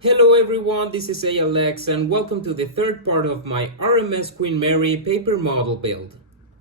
Hello everyone, this is Alex and welcome to the third part of my RMS Queen Mary paper model build.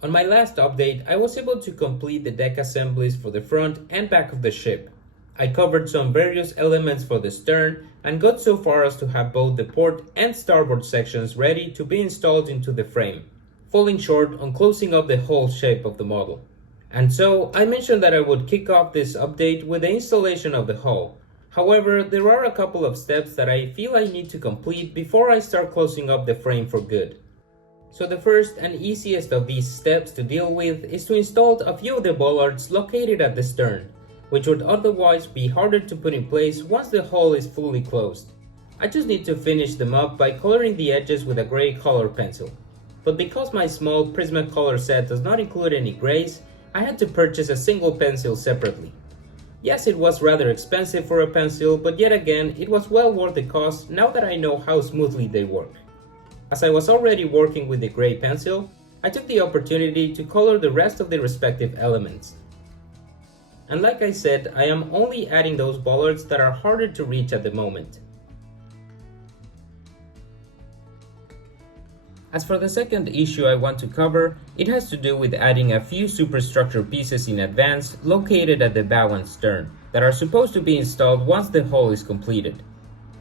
On my last update, I was able to complete the deck assemblies for the front and back of the ship. I covered some various elements for the stern and got so far as to have both the port and starboard sections ready to be installed into the frame, falling short on closing up the whole shape of the model. And so I mentioned that I would kick off this update with the installation of the hull. However, there are a couple of steps that I feel I need to complete before I start closing up the frame for good. So the first and easiest of these steps to deal with is to install a few of the bollards located at the stern, which would otherwise be harder to put in place once the hull is fully closed. I just need to finish them up by coloring the edges with a gray color pencil. But because my small Prismacolor set does not include any grays, I had to purchase a single pencil separately. Yes, it was rather expensive for a pencil, but yet again, it was well worth the cost now that I know how smoothly they work. As I was already working with the gray pencil, I took the opportunity to color the rest of the respective elements. And like I said, I am only adding those bollards that are harder to reach at the moment. As for the second issue I want to cover, it has to do with adding a few superstructure pieces in advance located at the bow and stern that are supposed to be installed once the hull is completed.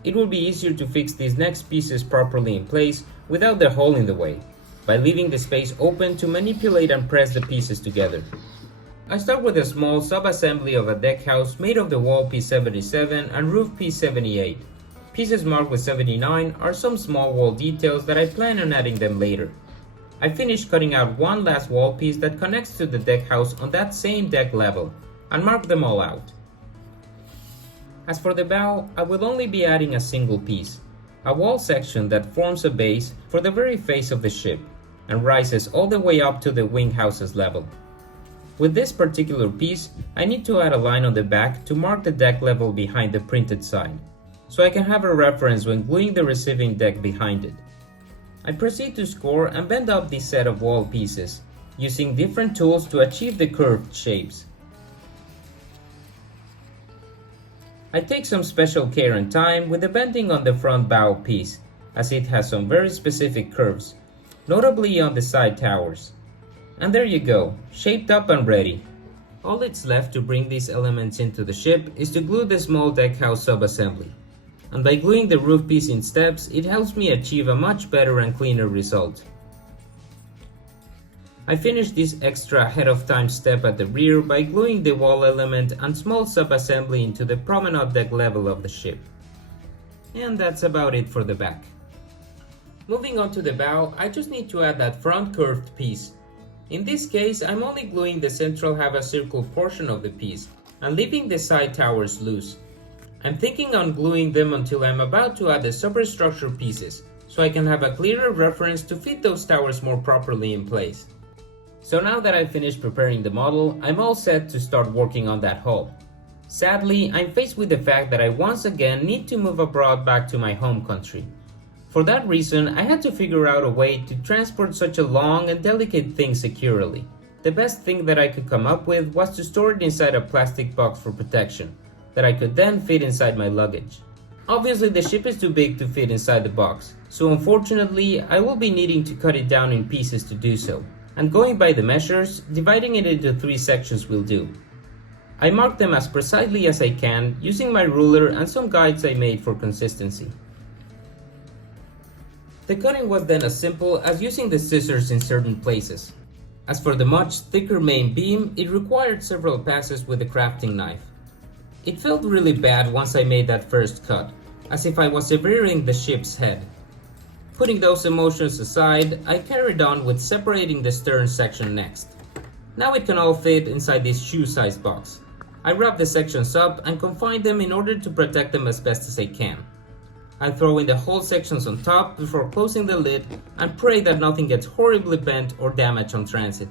It will be easier to fix these next pieces properly in place without the hull in the way, by leaving the space open to manipulate and press the pieces together. I start with a small sub-assembly of a deck house made of the wall piece 77 and roof piece 78. Pieces marked with 79 are some small wall details that I plan on adding them later. I finished cutting out one last wall piece that connects to the deck house on that same deck level, and marked them all out. As for the bow, I will only be adding a single piece, a wall section that forms a base for the very face of the ship, and rises all the way up to the wing houses level. With this particular piece, I need to add a line on the back to mark the deck level behind the printed side, so I can have a reference when gluing the receiving deck behind it. I proceed to score and bend up this set of wall pieces, using different tools to achieve the curved shapes. I take some special care and time with the bending on the front bow piece, as it has some very specific curves, notably on the side towers. And there you go, shaped up and ready. All it's left to bring these elements into the ship is to glue the small deck house sub-assembly. And by gluing the roof piece in steps, it helps me achieve a much better and cleaner result. I finished this extra ahead of time step at the rear by gluing the wall element and small sub-assembly into the promenade deck level of the ship. And that's about it for the back. Moving on to the bow, I just need to add that front curved piece. In this case, I'm only gluing the central half-a-circle portion of the piece and leaving the side towers loose. I'm thinking on gluing them until I'm about to add the superstructure pieces, so I can have a clearer reference to fit those towers more properly in place. So now that I've finished preparing the model, I'm all set to start working on that hull. Sadly, I'm faced with the fact that I once again need to move abroad back to my home country. For that reason, I had to figure out a way to transport such a long and delicate thing securely. The best thing that I could come up with was to store it inside a plastic box for protection, that I could then fit inside my luggage. Obviously, the ship is too big to fit inside the box, so unfortunately, I will be needing to cut it down in pieces to do so, and going by the measures, dividing it into 3 sections will do. I marked them as precisely as I can, using my ruler and some guides I made for consistency. The cutting was then as simple as using the scissors in certain places. As for the much thicker main beam, it required several passes with the crafting knife. It felt really bad once I made that first cut, as if I was severing the ship's head. Putting those emotions aside, I carried on with separating the stern section next. Now it can all fit inside this shoe-sized box. I wrap the sections up and confine them in order to protect them as best as I can. I throw in the whole sections on top before closing the lid and pray that nothing gets horribly bent or damaged on transit.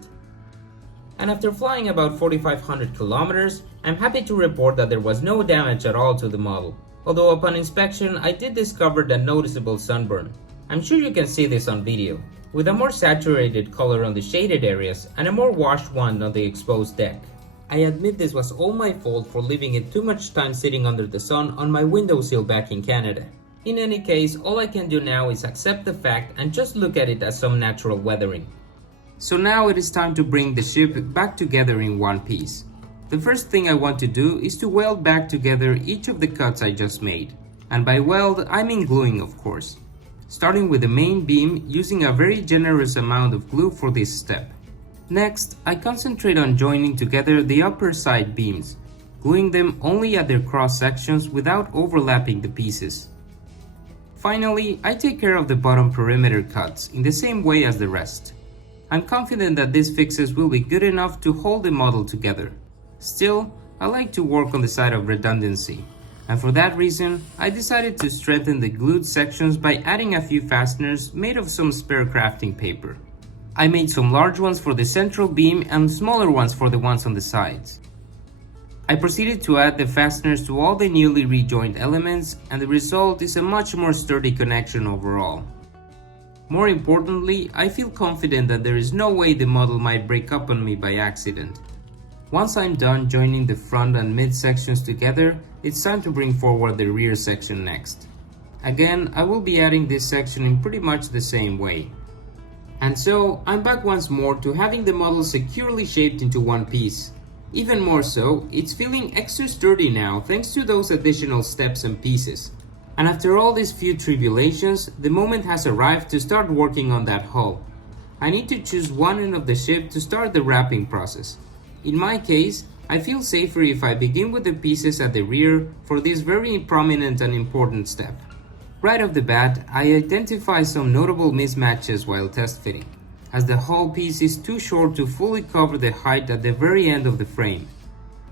And after flying about 4,500 kilometers, I'm happy to report that there was no damage at all to the model, although upon inspection I did discover a noticeable sunburn. I'm sure you can see this on video, with a more saturated color on the shaded areas and a more washed one on the exposed deck. I admit this was all my fault for leaving it too much time sitting under the sun on my windowsill back in Canada. In any case, all I can do now is accept the fact and just look at it as some natural weathering. So now it is time to bring the ship back together in one piece. The first thing I want to do is to weld back together each of the cuts I just made. And by weld, I mean gluing, of course. Starting with the main beam using a very generous amount of glue for this step. Next, I concentrate on joining together the upper side beams, gluing them only at their cross sections without overlapping the pieces. Finally, I take care of the bottom perimeter cuts in the same way as the rest. I'm confident that these fixes will be good enough to hold the model together. Still, I like to work on the side of redundancy, and for that reason, I decided to strengthen the glued sections by adding a few fasteners made of some spare crafting paper. I made some large ones for the central beam and smaller ones for the ones on the sides. I proceeded to add the fasteners to all the newly rejoined elements, and the result is a much more sturdy connection overall. More importantly, I feel confident that there is no way the model might break up on me by accident. Once I'm done joining the front and mid sections together, it's time to bring forward the rear section next. Again, I will be adding this section in pretty much the same way. And so, I'm back once more to having the model securely shaped into one piece. Even more so, it's feeling extra sturdy now thanks to those additional steps and pieces. And after all these few tribulations, the moment has arrived to start working on that hull. I need to choose one end of the ship to start the wrapping process. In my case, I feel safer if I begin with the pieces at the rear for this very prominent and important step. Right off the bat, I identify some notable mismatches while test fitting, as the hull piece is too short to fully cover the height at the very end of the frame.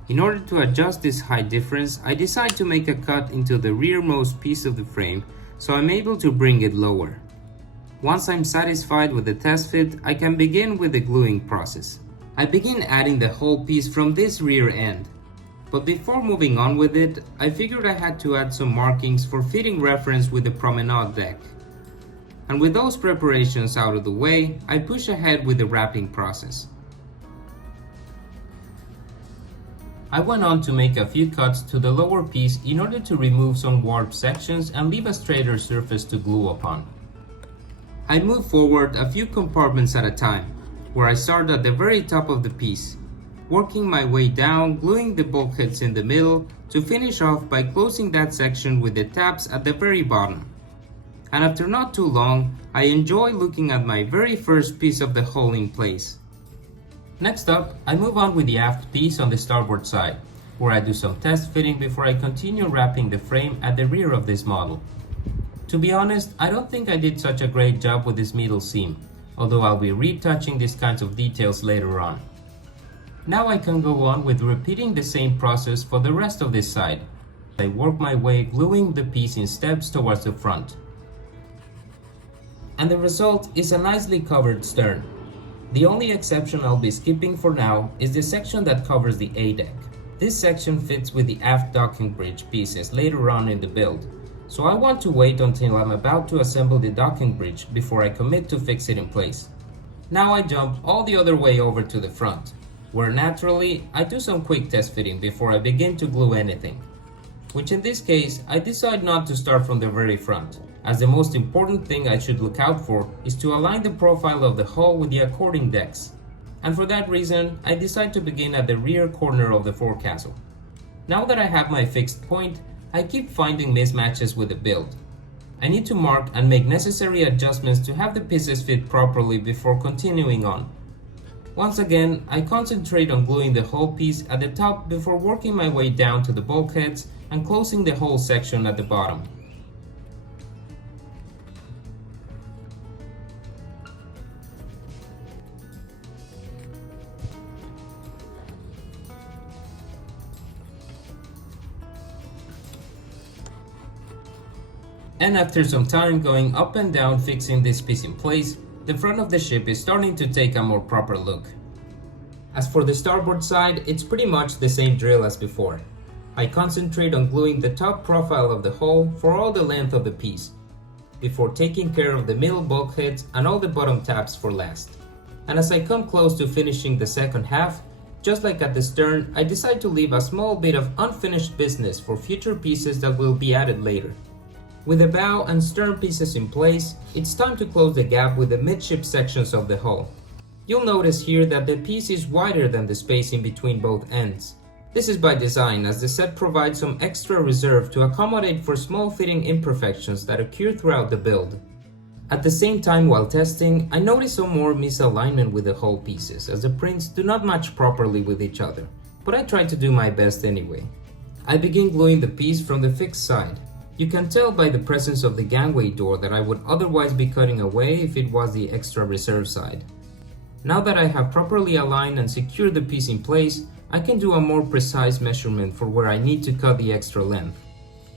In order to adjust this height difference, I decide to make a cut into the rearmost piece of the frame so I'm able to bring it lower. Once I'm satisfied with the test fit, I can begin with the gluing process. I begin adding the whole piece from this rear end. But before moving on with it, I figured I had to add some markings for fitting reference with the promenade deck. And with those preparations out of the way, I push ahead with the wrapping process. I went on to make a few cuts to the lower piece in order to remove some warped sections and leave a straighter surface to glue upon. I move forward a few compartments at a time, where I start at the very top of the piece, working my way down, gluing the bulkheads in the middle to finish off by closing that section with the tabs at the very bottom. And after not too long, I enjoy looking at my very first piece of the hull in place. Next up, I move on with the aft piece on the starboard side, where I do some test fitting before I continue wrapping the frame at the rear of this model. To be honest, I don't think I did such a great job with this middle seam, although I'll be retouching these kinds of details later on. Now I can go on with repeating the same process for the rest of this side. I work my way gluing the piece in steps towards the front. And the result is a nicely covered stern. The only exception I'll be skipping for now is the section that covers the A deck. This section fits with the aft docking bridge pieces later on in the build, so I want to wait until I'm about to assemble the docking bridge before I commit to fix it in place. Now I jump all the other way over to the front, where naturally I do some quick test fitting before I begin to glue anything. Which in this case, I decide not to start from the very front, as the most important thing I should look out for is to align the profile of the hull with the according decks. And for that reason, I decide to begin at the rear corner of the forecastle. Now that I have my fixed point, I keep finding mismatches with the build. I need to mark and make necessary adjustments to have the pieces fit properly before continuing on. Once again, I concentrate on gluing the whole piece at the top before working my way down to the bulkheads and closing the whole section at the bottom. And after some time going up and down fixing this piece in place, the front of the ship is starting to take a more proper look. As for the starboard side, it's pretty much the same drill as before. I concentrate on gluing the top profile of the hull for all the length of the piece, before taking care of the middle bulkheads and all the bottom tabs for last. And as I come close to finishing the second half, Just like at the stern, I decide to leave a small bit of unfinished business for future pieces that will be added later. With the bow and stern pieces in place, it's time to close the gap with the midship sections of the hull. You'll notice here that the piece is wider than the space in between both ends. This is by design, as the set provides some extra reserve to accommodate for small fitting imperfections that occur throughout the build. At the same time, while testing, I noticed some more misalignment with the hull pieces, as the prints do not match properly with each other, but I tried to do my best anyway. I begin gluing the piece from the fixed side. You can tell by the presence of the gangway door that I would otherwise be cutting away if it was the extra reserve side. Now that I have properly aligned and secured the piece in place, I can do a more precise measurement for where I need to cut the extra length.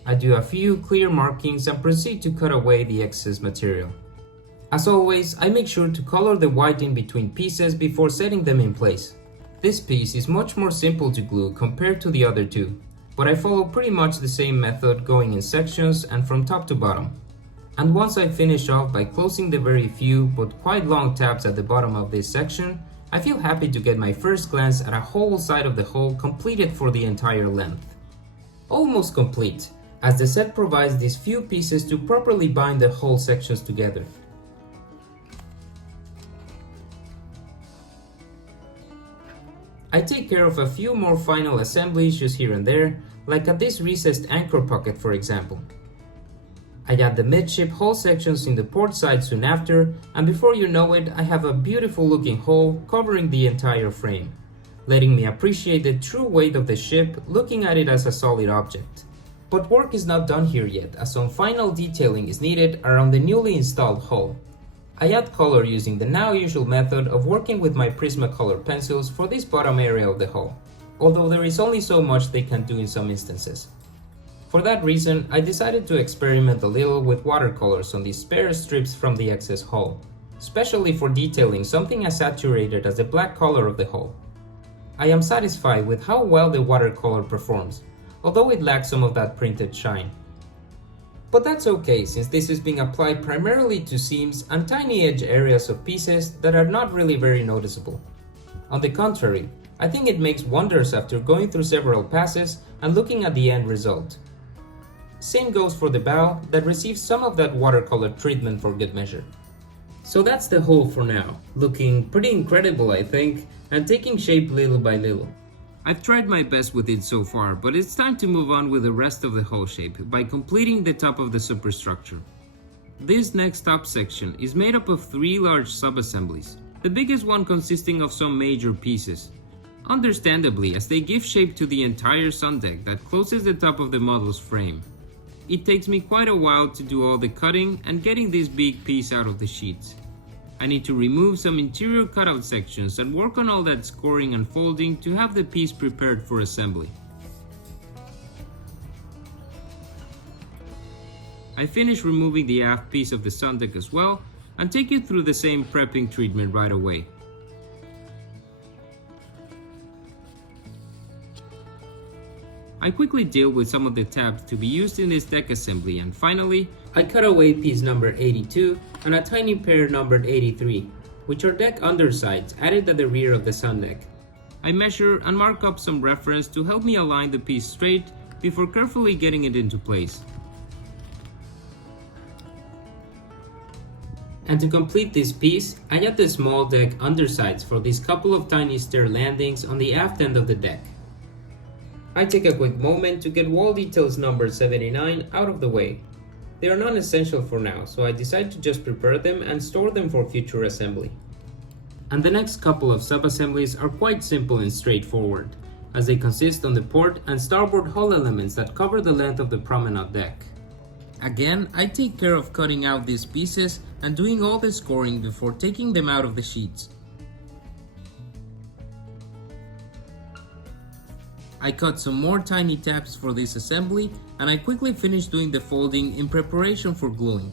I do a few clear markings and proceed to cut away the excess material. As always, I make sure to color the white in between pieces before setting them in place. This piece is much more simple to glue compared to the other two, but I follow pretty much the same method, going in sections and from top to bottom. And once I finish off by closing the very few but quite long tabs at the bottom of this section, I feel happy to get my first glance at a whole side of the hull completed for the entire length. Almost complete, as the set provides these few pieces to properly bind the hull sections together. I take care of a few more final assembly issues here and there, like at this recessed anchor pocket for example. I add the midship hull sections in the port side soon after, and before you know it, I have a beautiful looking hull covering the entire frame, letting me appreciate the true weight of the ship, looking at it as a solid object. But work is not done here yet, as some final detailing is needed around the newly installed hull. I add color using the now usual method of working with my Prismacolor pencils for this bottom area of the hull, although there is only so much they can do in some instances. For that reason, I decided to experiment a little with watercolors on these spare strips from the excess hull, especially for detailing something as saturated as the black color of the hull. I am satisfied with how well the watercolor performs, although it lacks some of that printed shine. But that's okay, since this is being applied primarily to seams and tiny edge areas of pieces that are not really very noticeable. On the contrary, I think it makes wonders after going through several passes and looking at the end result. Same goes for the bow, that receives some of that watercolor treatment for good measure. So that's the hull for now, looking pretty incredible I think, and taking shape little by little. I've tried my best with it so far, but it's time to move on with the rest of the hull shape by completing the top of the superstructure. This next top section is made up of 3 large sub-assemblies, the biggest one consisting of some major pieces. Understandably, as they give shape to the entire sun deck that closes the top of the model's frame. It takes me quite a while to do all the cutting and getting this big piece out of the sheets. I need to remove some interior cutout sections and work on all that scoring and folding to have the piece prepared for assembly. I finish removing the aft piece of the sun deck as well and take you through the same prepping treatment right away. I quickly deal with some of the tabs to be used in this deck assembly, and finally, I cut away piece number 82 and a tiny pair numbered 83, which are deck undersides added at the rear of the sun deck. I measure and mark up some reference to help me align the piece straight before carefully getting it into place. And to complete this piece, I add the small deck undersides for these couple of tiny stair landings on the aft end of the deck. I take a quick moment to get wall details number 79 out of the way. They are non-essential for now, so I decide to just prepare them and store them for future assembly. And the next couple of sub-assemblies are quite simple and straightforward, as they consist on the port and starboard hull elements that cover the length of the promenade deck. Again, I take care of cutting out these pieces and doing all the scoring before taking them out of the sheets. I cut some more tiny tabs for this assembly, and I quickly finish doing the folding in preparation for gluing.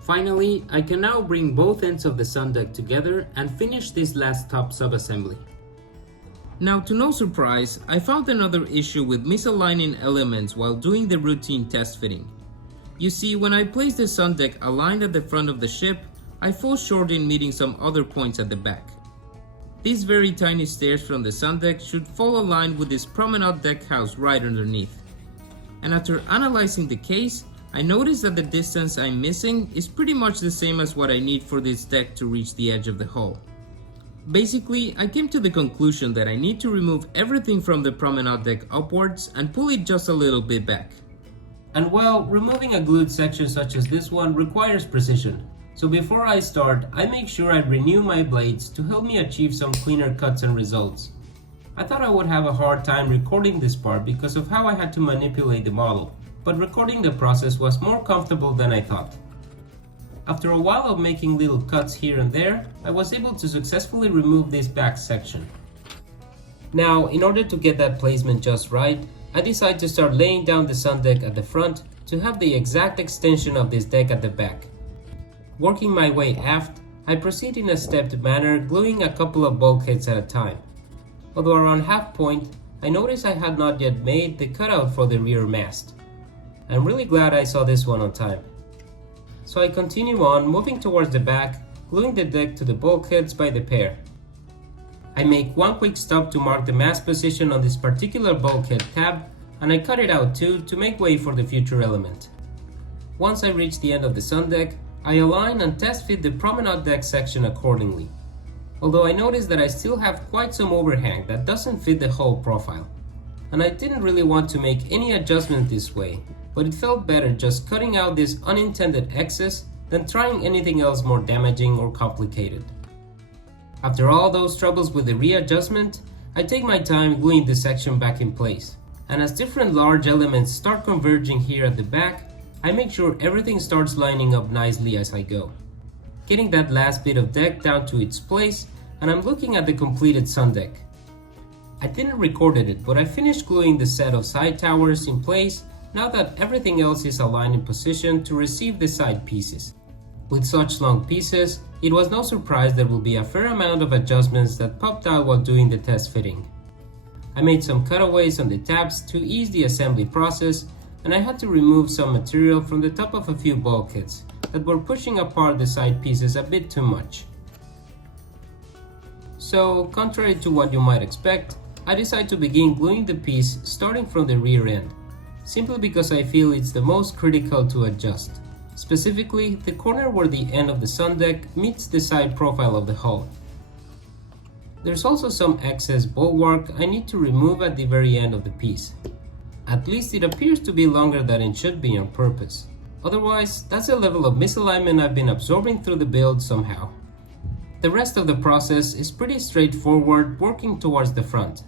Finally, I can now bring both ends of the sun deck together and finish this last top sub-assembly. Now, to no surprise, I found another issue with misaligning elements while doing the routine test fitting. You see, when I place the sun deck aligned at the front of the ship, I fall short in meeting some other points at the back. These very tiny stairs from the sun deck should fall aligned with this promenade deck house right underneath. And after analyzing the case, I noticed that the distance I'm missing is pretty much the same as what I need for this deck to reach the edge of the hull. Basically, I came to the conclusion that I need to remove everything from the promenade deck upwards and pull it just a little bit back. And well, removing a glued section such as this one requires precision. So before I start, I make sure I renew my blades to help me achieve some cleaner cuts and results. I thought I would have a hard time recording this part because of how I had to manipulate the model, but recording the process was more comfortable than I thought. After a while of making little cuts here and there, I was able to successfully remove this back section. Now, in order to get that placement just right, I decided to start laying down the sun deck at the front to have the exact extension of this deck at the back. Working my way aft, I proceed in a stepped manner, gluing a couple of bulkheads at a time. Although around half point, I noticed I had not yet made the cutout for the rear mast. I'm really glad I saw this one on time. So I continue on, moving towards the back, gluing the deck to the bulkheads by the pair. I make one quick stop to mark the mast position on this particular bulkhead tab, and I cut it out too to make way for the future element. Once I reach the end of the sun deck, I align and test fit the promenade deck section accordingly. Although I noticed that I still have quite some overhang that doesn't fit the hull profile. And I didn't really want to make any adjustment this way, but it felt better just cutting out this unintended excess than trying anything else more damaging or complicated. After all those troubles with the readjustment, I take my time gluing this section back in place. And as different large elements start converging here at the back, I make sure everything starts lining up nicely as I go. Getting that last bit of deck down to its place, and I'm looking at the completed sun deck. I didn't record it, but I finished gluing the set of side towers in place now that everything else is aligned in position to receive the side pieces. With such long pieces, it was no surprise there will be a fair amount of adjustments that popped out while doing the test fitting. I made some cutaways on the tabs to ease the assembly process, and I had to remove some material from the top of a few bulkheads that were pushing apart the side pieces a bit too much. So, contrary to what you might expect, I decided to begin gluing the piece starting from the rear end, simply because I feel it's the most critical to adjust, specifically the corner where the end of the sun deck meets the side profile of the hull. There's also some excess bulwark I need to remove at the very end of the piece. At least it appears to be longer than it should be on purpose. Otherwise, that's a level of misalignment I've been absorbing through the build somehow. The rest of the process is pretty straightforward, working towards the front.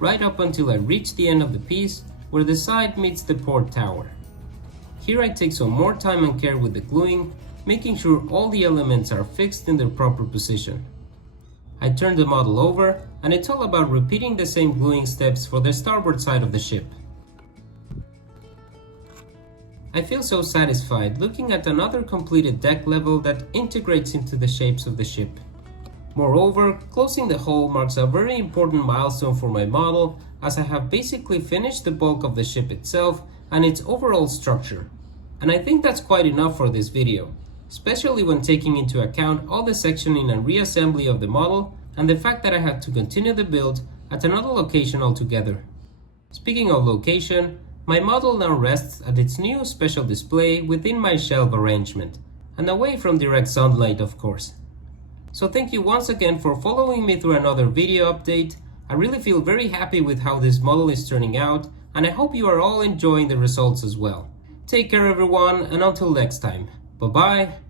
Right up until I reach the end of the piece where the side meets the port tower. Here I take some more time and care with the gluing, making sure all the elements are fixed in their proper position. I turn the model over, and it's all about repeating the same gluing steps for the starboard side of the ship. I feel so satisfied looking at another completed deck level that integrates into the shapes of the ship. Moreover, closing the hull marks a very important milestone for my model, as I have basically finished the bulk of the ship itself and its overall structure. And I think that's quite enough for this video, especially when taking into account all the sectioning and reassembly of the model and the fact that I had to continue the build at another location altogether. Speaking of location, my model now rests at its new special display within my shelf arrangement, and away from direct sunlight, of course. So thank you once again for following me through another video update. I really feel very happy with how this model is turning out, and I hope you are all enjoying the results as well. Take care everyone, and until next time, bye bye!